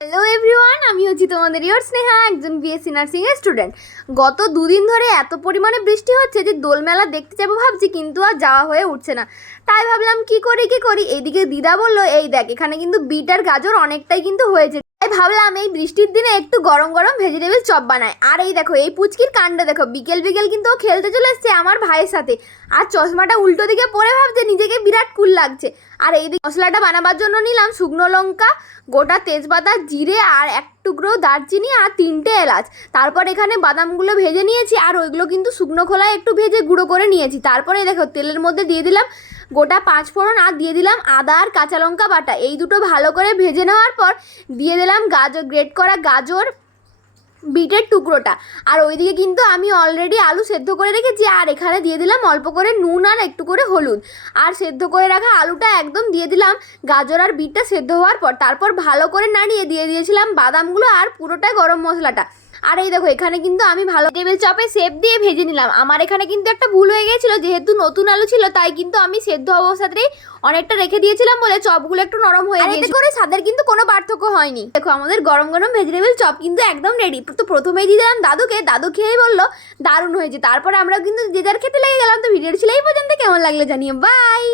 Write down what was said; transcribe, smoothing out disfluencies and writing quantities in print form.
Hello everyone, আমি হচ্ছি তোমাদের ইয়োর স্নেহা, একজন বিএসসি নার্সিং এর স্টুডেন্ট। গত দুদিন ধরে এত পরিমাণে বৃষ্টি হচ্ছে যে দোলমেলা দেখতে যাবো ভাবছি, কিন্তু আর যাওয়া হয়ে উঠছে না। তাই ভাবলাম কি করি এইদিকে দিদা বললো এই দেখ এখানে কিন্তু বিট আর গাজর অনেকটাই কিন্তু হয়েছে। তাই ভাবলাম এই বৃষ্টির দিনে একটু গরম গরম ভেজিটেবল চপ বানায়। আর এই দেখো এই পুচকির কাণ্ড দেখো, বিকেল বিকেল কিন্তু ও খেলতে চলে এসছে আমার ভাইয়ের সাথে, আর চশমাটা উল্টো দিকে পরে ভাবছে নিজেকে বিরাট কুল লাগছে। আর এইদিকে মশলাটা বানাবার জন্য নিলাম শুকনো লঙ্কা, গোটা তেজপাতা, জিরে আর এক টুকরো দারচিনি আর 3টে এলাচ। তারপর এখানে বাদামগুলো ভেজে নিয়েছি, আর ওইগুলো কিন্তু শুকনো খোলায় একটু ভেজে গুঁড়ো করে নিয়েছি। তারপরে দেখো তেলের মধ্যে দিয়ে দিলাম গোটা 5 ফোড়ন, আর দিয়ে দিলাম আদা আর কাঁচা লঙ্কা বাটা। এই দুটো ভালো করে ভেজে নেওয়ার পর দিয়ে দিলাম গাজর, গ্রেট করা গাজর, বিটের টুকরোটা। আর ওইদিকে কিন্তু আমি অলরেডি আলু সেদ্ধ করে রেখেছি, আর এখানে দিয়ে দিলাম অল্প করে নুন আর একটু করে হলুদ। আর সেদ্ধ করে রাখা আলুটা একদম দিয়ে দিলাম গাজর আর বিটটা সেদ্ধ হওয়ার পর। তারপর ভালো করে নাড়িয়ে দিয়ে দিয়েছিলাম বাদামগুলো আর পুরোটা গরম মশলাটা। আর এই দেখো এখানে কিন্তু আমি ভালো টেবিল চপে শেপ দিয়ে ভেজে নিলাম। আমার এখানে কিন্তু একটা ভুল হয়ে গেছিলো, যেহেতু নতুন আলু ছিল তাই কিন্তু আমি সেদ্ধ অবস্থাতেই অনেকটা রেখে দিয়েছিলাম বলে চপগুলো একটু নরম হয়ে গেছে। এতে করে স্বাদের কিন্তু কোনো পার্থক্য হয়নি। দেখো আমাদের গরম গরম ভেজিটেবল চপ কিন্তু একদম রেডি। তো প্রথমেই দিয়ে দিলাম দাদুকে, দাদু খেয়েই বললো দারুণ হয়েছে। তারপরে আমরা কিন্তু যে যার খেতে লেগে গেলাম। তো ভিডিওটি ছিল এই পর্যন্ত, কেমন লাগলো জানিও, বাই।